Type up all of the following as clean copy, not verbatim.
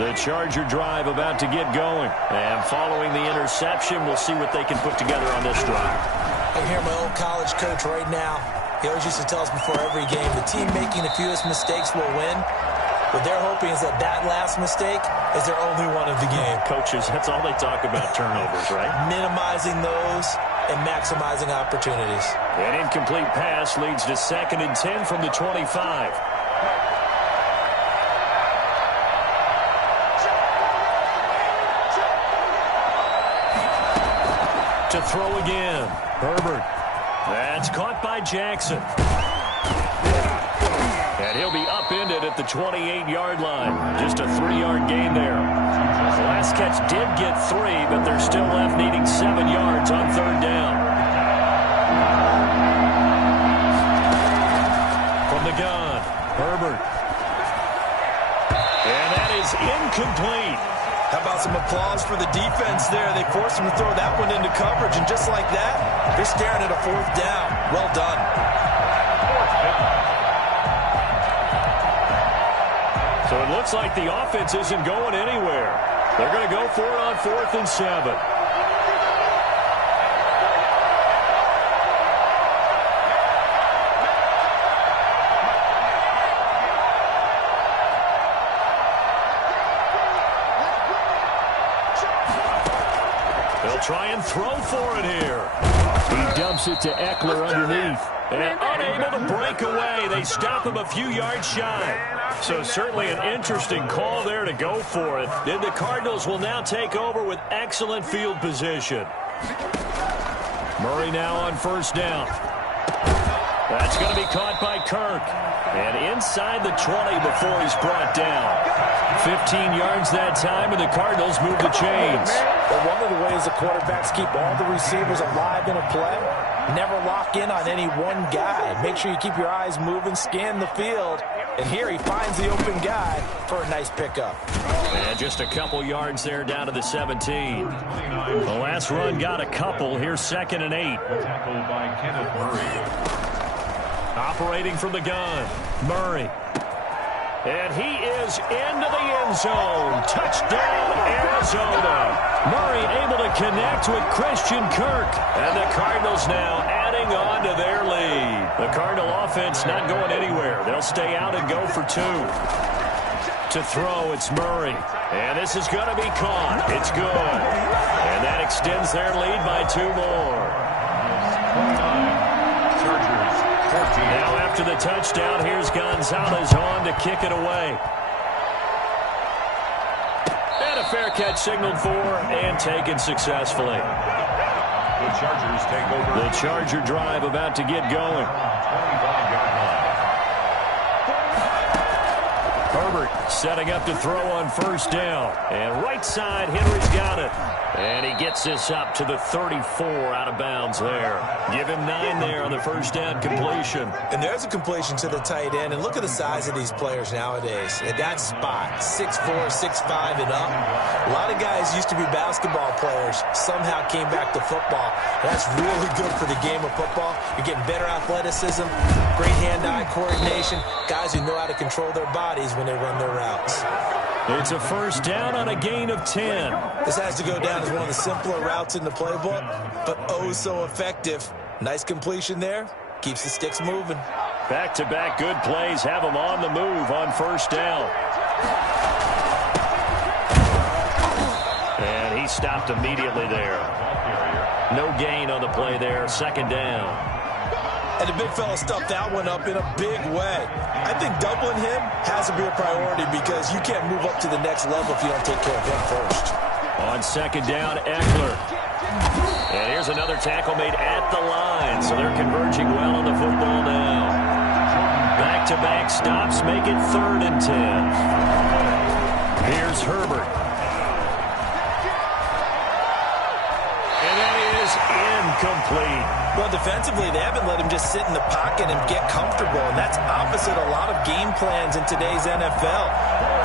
The Charger drive about to get going. And following the interception, we'll see what they can put together on this drive. I hear my old college coach right now. He always used to tell us before every game, the team making the fewest mistakes will win. What they're hoping is that last mistake is their only one of the game. Coaches, that's all they talk about, turnovers, right? Minimizing those and maximizing opportunities. An incomplete pass leads to 2nd and 10 from the 25. To throw again. Herbert. That's caught by Jackson. And he'll be upended at the 28-yard line. Just a 3-yard gain there. The last catch did get 3, but they're still left needing 7 yards on 3rd down. From the gun, Herbert. And that is incomplete. How about some applause for the defense there? They forced him to throw that one into coverage, and just like that, they're staring at a 4th down. Well done. So it looks like the offense isn't going anywhere. They're going to go for it on 4th and 7. Try and throw for it here. He dumps it to Eckler underneath. And unable to break away. They stop him a few yards shy. So certainly an interesting call there to go for it. And the Cardinals will now take over with excellent field position. Murray now on 1st down. That's going to be caught by Kirk. And inside the 20 before he's brought down. 15 yards that time, and the Cardinals move the chains. Well, one of the ways the quarterbacks keep all the receivers alive in a play, never lock in on any one guy. Make sure you keep your eyes moving, scan the field. And here he finds the open guy for a nice pickup. And just a couple yards there down to the 17. The last run got a couple. Here's 2nd and 8. Tackled by Kenneth Murray. Operating from the gun, Murray. And he is into the end zone. Touchdown, Arizona. Murray able to connect with Christian Kirk. And the Cardinals now adding on to their lead. The Cardinal offense not going anywhere. They'll stay out and go for 2. To throw, it's Murray. And this is going to be caught. It's good. And that extends their lead by 2 more. Now after the touchdown, here's Gonzalez on to kick it away. And a fair catch signaled for and taken successfully. The Chargers take over. The Charger drive about to get going. 25-yard line. Herbert setting up to throw on 1st down. And right side, Henry's got it. And he gets this up to the 34 out of bounds there. Give him 9 there on the 1st down completion. And there's a completion to the tight end. And look at the size of these players nowadays. At that spot, 6'4", 6'5", and up. A lot of guys used to be basketball players. Somehow came back to football. And that's really good for the game of football. You're getting better athleticism, great hand-eye coordination, guys who know how to control their bodies when they run their routes. It's a 1st down on a gain of 10. This has to go down as one of the simpler routes in the playbook, but oh so effective. Nice completion there. Keeps the sticks moving. Back-to-back good plays have them on the move on 1st down. And he stopped immediately there. No gain on the play there. 2nd down. And the big fella stuffed that one up in a big way. I think doubling him has to be a priority because you can't move up to the next level if you don't take care of him first. On 2nd down, Eckler. And here's another tackle made at the line, so they're converging well on the football now. Back-to-back stops make it 3rd and 10. Here's Herbert. And that is incomplete. Well, defensively, they haven't let him just sit in the pocket and get comfortable, and that's opposite a lot of game plans in today's NFL.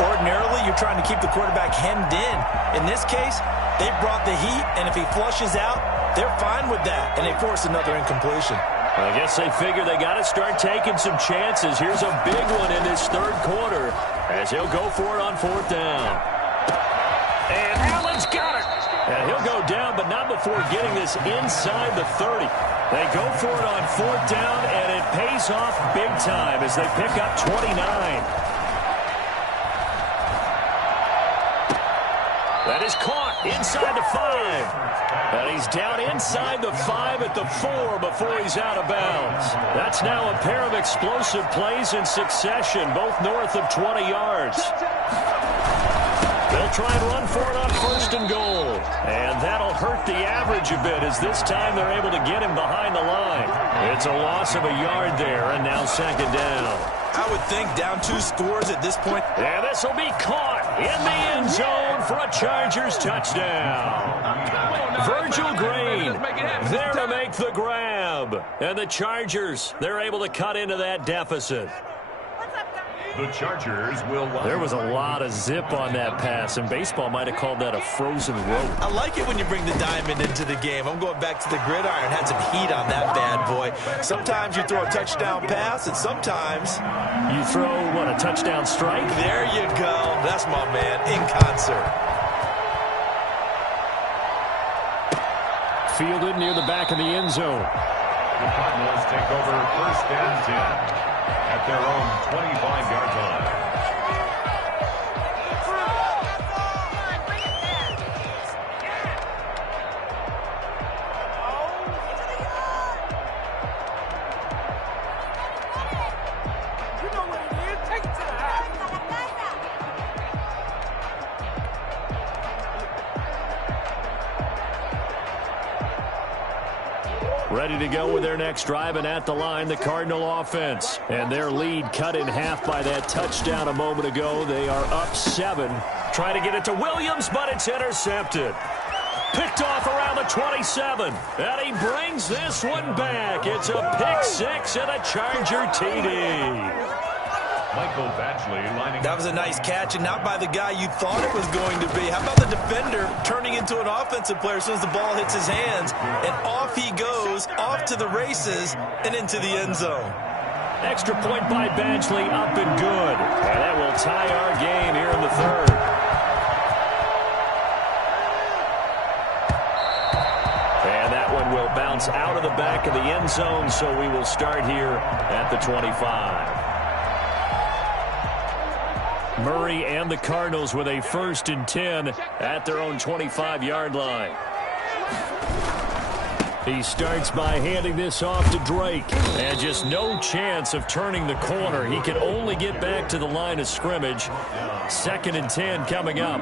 Ordinarily, you're trying to keep the quarterback hemmed in. In this case, they brought the heat, and if he flushes out, they're fine with that, and they force another incompletion. I guess they figure they got to start taking some chances. Here's a big one in this 3rd quarter as he'll go for it on 4th down. And Allen's got it. And he'll go down, but not before getting this inside the 30. They go for it on 4th down, and it pays off big time as they pick up 29. That is caught inside the 5. And he's down inside the 5 at the 4 before he's out of bounds. That's now a pair of explosive plays in succession, both north of 20 yards. They'll try and run for it on 1st and goal. And that'll hurt the average a bit as this time they're able to get him behind the line. It's a loss of a yard there, and now 2nd down. I would think down 2 scores at this point. And this will be caught in the end zone for a Chargers touchdown. Virgil Green there to make the grab. And the Chargers, they're able to cut into that deficit. The Chargers will... There was a lot of zip on that pass, and baseball might have called that a frozen rope. I like it when you bring the diamond into the game. I'm going back to the gridiron. Had some heat on that bad boy. Sometimes you throw a touchdown pass, and sometimes... You throw, what, a touchdown strike? There you go. That's my man, in concert. Fielded near the back of the end zone. The Cardinals take over 1st and 10 at their own 25-yard line. Ready to go with their next drive, and at the line, the Cardinal offense. And their lead cut in half by that touchdown a moment ago. They are up 7. Try to get it to Williams, but it's intercepted. Picked off around the 27. And he brings this one back. It's a pick 6 and a Charger TD. Michael Badgley lining. That was a nice catch, and not by the guy you thought it was going to be. How about the defender turning into an offensive player as soon as the ball hits his hands, and off he goes, off to the races, and into the end zone. Extra point by Badgley, up and good. And that will tie our game here in the 3rd. And that one will bounce out of the back of the end zone, so we will start here at the 25. Murray and the Cardinals with a 1st and 10 at their own 25-yard line. He starts by handing this off to Drake. And just no chance of turning the corner. He can only get back to the line of scrimmage. 2nd and 10 coming up.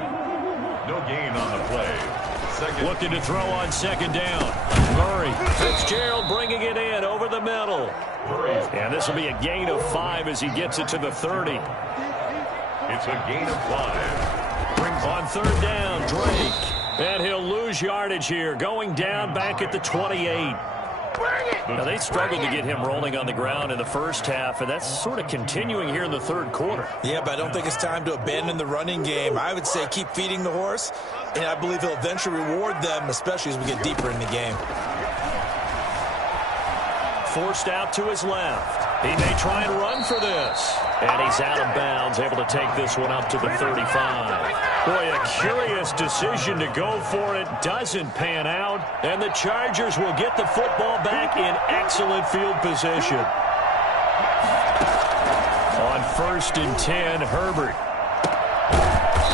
No gain on the play. Looking to throw on 2nd down. Murray. Fitzgerald bringing it in over the middle. And this will be a gain of 5 as he gets it to the 30. It's a gain of 5. Brings on 3rd down, Drake. And he'll lose yardage here, going down back at the 28. Now, they struggled to get him rolling on the ground in the first half, and that's sort of continuing here in the 3rd quarter. Yeah, but I don't think it's time to abandon the running game. I would say keep feeding the horse, and I believe he'll eventually reward them, especially as we get deeper in the game. Forced out to his left. He may try and run for this. And he's out of bounds, able to take this one up to the 35. Boy, a curious decision to go for it. Doesn't pan out. And the Chargers will get the football back in excellent field position. On 1st and 10, Herbert.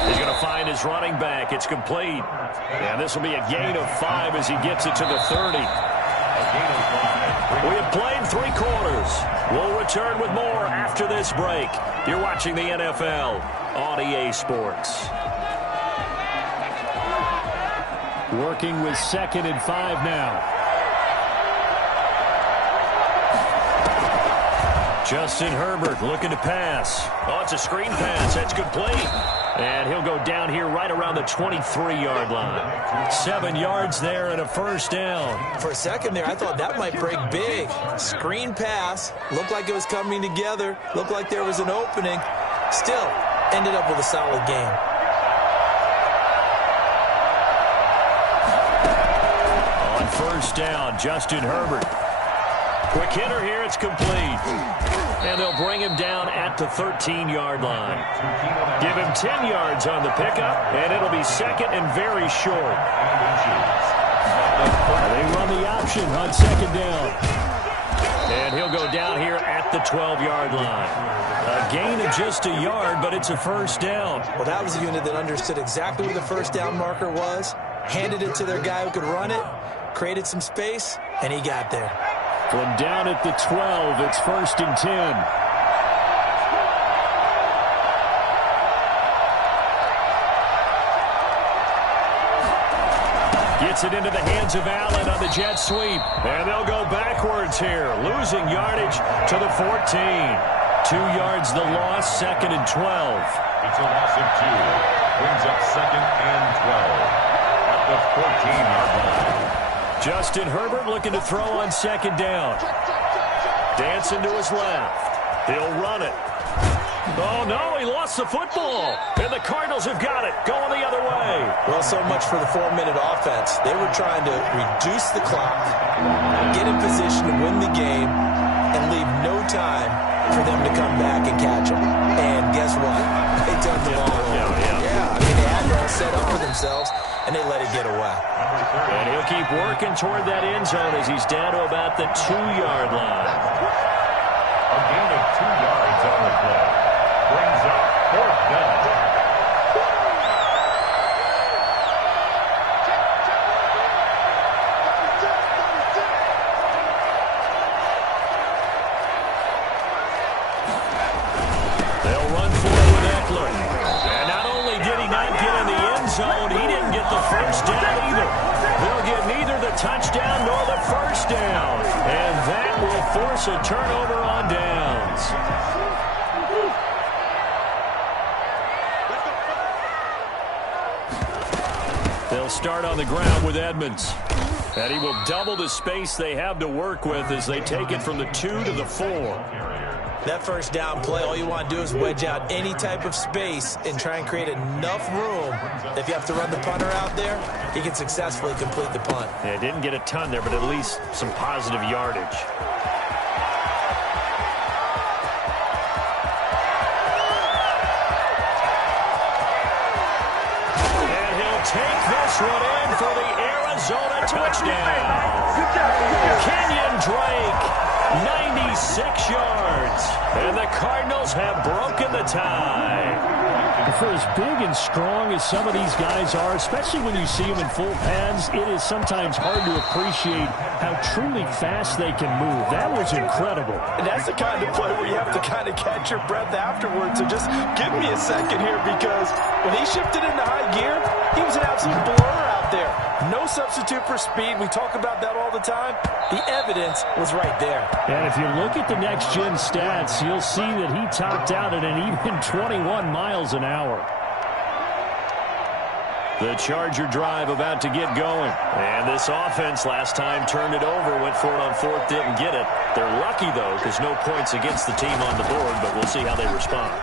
He's going to find his running back. It's complete. And this will be a gain of 5 as he gets it to the 30. We have played 3 quarters. We'll return with more after this break. You're watching the NFL on EA Sports. Working with 2nd and 5 now. Justin Herbert looking to pass. Oh, it's a screen pass. That's complete. And he'll go down here right around the 23-yard line. 7 yards there and a 1st down. For a second there, I thought that might break big. Screen pass. Looked like it was coming together. Looked like there was an opening. Still, ended up with a solid game. On 1st down, Justin Herbert. Quick hitter here. It's complete. And And they'll bring him down at the 13-yard line. Give him 10 yards on the pickup, and it'll be second and very short. They run the option on second down. And he'll go down here at the 12-yard line. A gain of just a yard, but it's a first down. Well, that was a unit that understood exactly where the first down marker was, handed it to their guy who could run it, created some space, and he got there. From down at the 12, it's first and 10. Gets it into the hands of Allen on the jet sweep. And they'll go backwards here, losing yardage to the 14. 2 yards the loss, second and 12. It's a loss of 2. Brings up second and 12 at the 14-yard line. Justin Herbert looking to throw on second down. Dancing to his left. He'll run it. Oh, no, he lost the football. And the Cardinals have got it, going the other way. Well, so much for the 4-minute offense. They were trying to reduce the clock, get in position to win the game, and leave no time for them to come back and catch them. And guess what? They turned the ball over. Yeah, I mean, they had it all set up for themselves, and they let it get away. And he'll keep working toward that end zone as he's down to about the 2-yard line. A gain of 2 yards on the play. Brings up fourth down. They'll run for it with Eckler. And not only did he not get in the end zone, he didn't get the first down either. He'll get neither the touchdown nor the first down. And that will force a turnover on downs. They'll start on the ground with Edmonds. And he will double the space they have to work with as they take it from the 2 to the 4. That first down play, all you want to do is wedge out any type of space and try and create enough room. If you have to run the punter out there, he can successfully complete the punt. Yeah, didn't get a ton there, but at least some positive yardage. And he'll take this one in for the Arizona touchdown. Kenyon Drake, 96 yards. And the Cardinals have broken the tie. For as big and strong as some of these guys are, especially when you see them in full pads, it is sometimes hard to appreciate how truly fast they can move. That was incredible. And that's the kind of play where you have to kind of catch your breath afterwards. So just give me a second here, because when he shifted into high gear, he was an absolute blur out there. No substitute for speed. We talk about that all the time. The evidence was right there. And if you look at the next-gen stats, you'll see that he topped out at an even 21 miles an hour. The Charger drive about to get going. And this offense last time turned it over, went for it on fourth, didn't get it. They're lucky, though, because no points against the team on the board, but we'll see how they respond.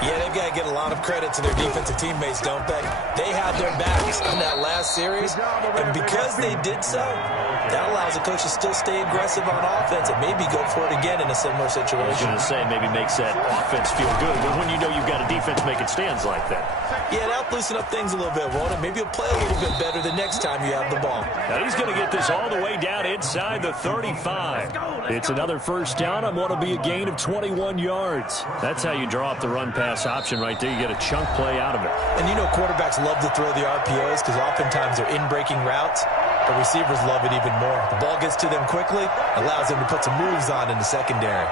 Yeah, they've got to get a lot of credit to their defensive teammates, don't they? They had their backs in that last series, and because they did so, that allows the coach to still stay aggressive on offense and maybe go for it again in a similar situation. I was going to say, maybe makes that offense feel good, but when you know you've got a defense making stands like that. Yeah, that'll loosen up things a little bit, won't it? Maybe you'll play a little bit better the next time you have the ball. Now he's going to get this all the way down inside the 35. It's another first down on what will be a gain of 21 yards. That's how you draw up the run-pass option right there. You get a chunk play out of it. And you know quarterbacks love to throw the RPOs because oftentimes they're in-breaking routes. The receivers love it even more. The ball gets to them quickly, allows them to put some moves on in the secondary.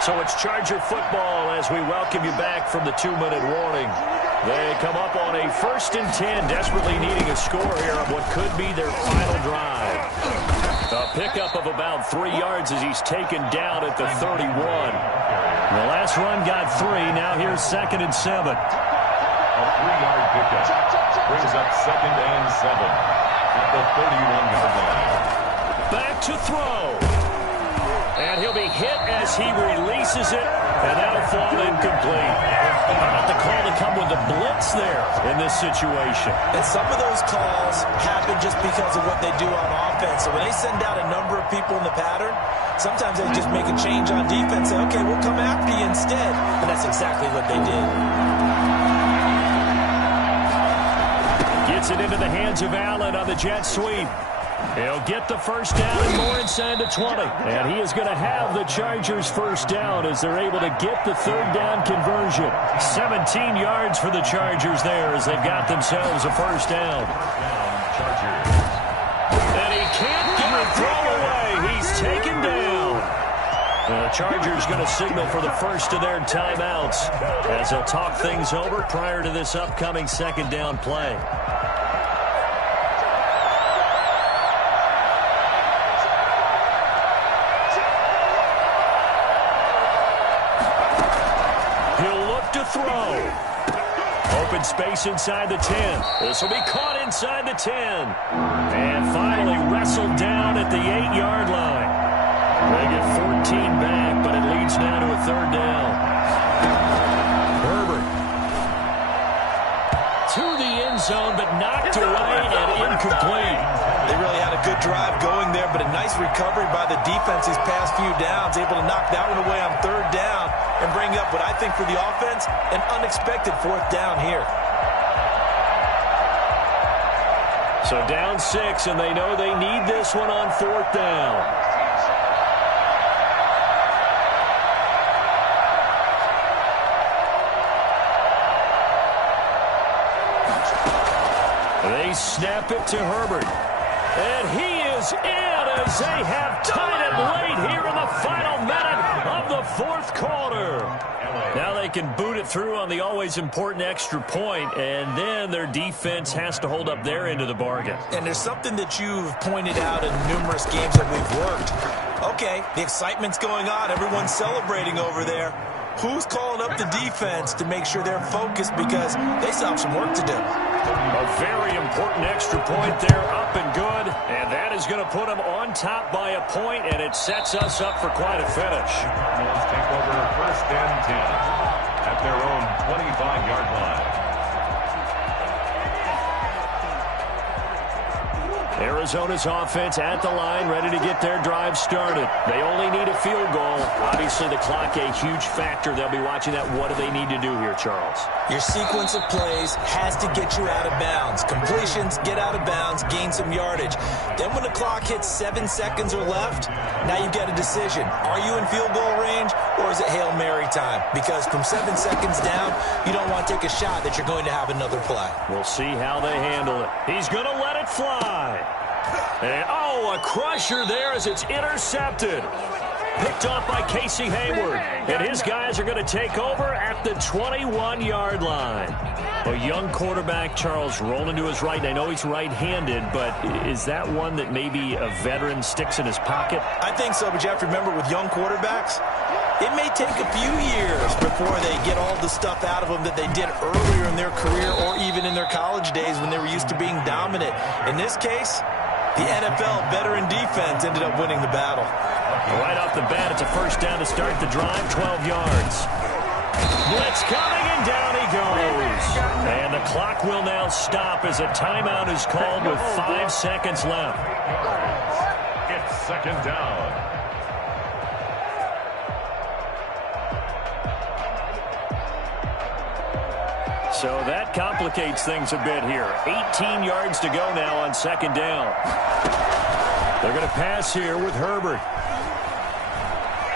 So it's Charger football as we welcome you back from the 2-minute warning. They come up on a 1st and 10, desperately needing a score here on what could be their final drive. A pickup of about 3 yards as he's taken down at the 31. The last run got 3. Now here's 2nd and 7. A 3-yard pickup brings up 2nd and 7 at the 31-yard line. Back to throw. And he'll be hit as he releases it, and that'll fall incomplete. How about the call to come with the blitz there in this situation? And some of those calls happen just because of what they do on offense. defense. So when they send out a number of people in the pattern, sometimes they just make a change on defense. Say, okay, we'll come after you instead. And that's exactly what they did. Gets it into the hands of Allen on the jet sweep. He'll get the first down and more inside the 20. And he is going to have the Chargers first down as they're able to get the third down conversion. 17 yards for the Chargers there as they've got themselves a first down. And he can't get a throw away. He's taken down. The Chargers going to signal for the first of their timeouts as they'll talk things over prior to this upcoming second down play. Throw. Open space inside the 10. This will be caught inside the 10. And finally wrestled down at the 8-yard line. They get 14 back, but it leads now to a third down. Herbert. To the end zone, but knocked away and incomplete. They really had a good drive going there, but a nice recovery by the defense these past few downs, able to knock that one away on third down and bring up what I think for the offense, an unexpected fourth down here. So down 6, and they know they need this one on fourth down. They snap it to Herbert. And he is in as they have tied it late here in the final minute of the fourth quarter. Now they can boot it through on the always important extra point, and then their defense has to hold up their end of the bargain. And there's something that you've pointed out in numerous games that we've worked. Okay, the excitement's going on. Everyone's celebrating over there. Who's calling up the defense to make sure they're focused because they still have some work to do? A very important extra point there, up and good. And that is going to put them on top by a point, and it sets us up for quite a finish. Let's take over first and 10 at their own 25-yard line. Arizona's offense at the line, ready to get their drive started. They only need a field goal. Obviously, the clock a huge factor. They'll be watching that. What do they need to do here, Charles? Your sequence of plays has to get you out of bounds. Completions, get out of bounds, gain some yardage. Then when the clock hits 7 seconds or left, now you get a decision. Are you in field goal range, or is it Hail Mary time? Because from 7 seconds down, you don't want to take a shot that you're going to have another play. We'll see how they handle it. He's going to let it fly. And, a crusher there as it's intercepted. Picked off by Casey Hayward. And his guys are going to take over at the 21-yard line. A young quarterback, Charles, rolling to his right. And I know he's right-handed, but is that one that maybe a veteran sticks in his pocket? I think so, but you have to remember with young quarterbacks, it may take a few years before they get all the stuff out of them that they did earlier in their career or even in their college days when they were used to being dominant. In this case, the NFL veteran defense ended up winning the battle. Right off the bat, it's a first down to start the drive, 12 yards. Blitz coming, and down he goes. And the clock will now stop as a timeout is called with 5 seconds left. It's second down. So that complicates things a bit here. 18 yards to go now on second down. They're going to pass here with Herbert.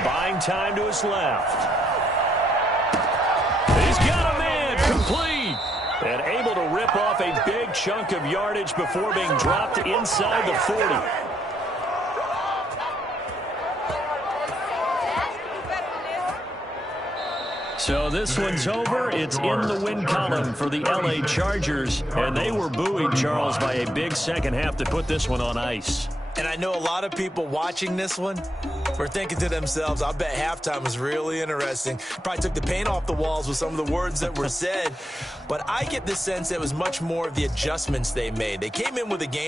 Buying time to his left. He's got a man, complete. And able to rip off a big chunk of yardage before being dropped inside the 40. So this one's over. It's in the win column for the L.A. Chargers. And they were buoyed, Charles, by a big second half to put this one on ice. And I know a lot of people watching this one were thinking to themselves, I bet halftime was really interesting. Probably took the paint off the walls with some of the words that were said. But I get the sense that it was much more of the adjustments they made. They came in with a game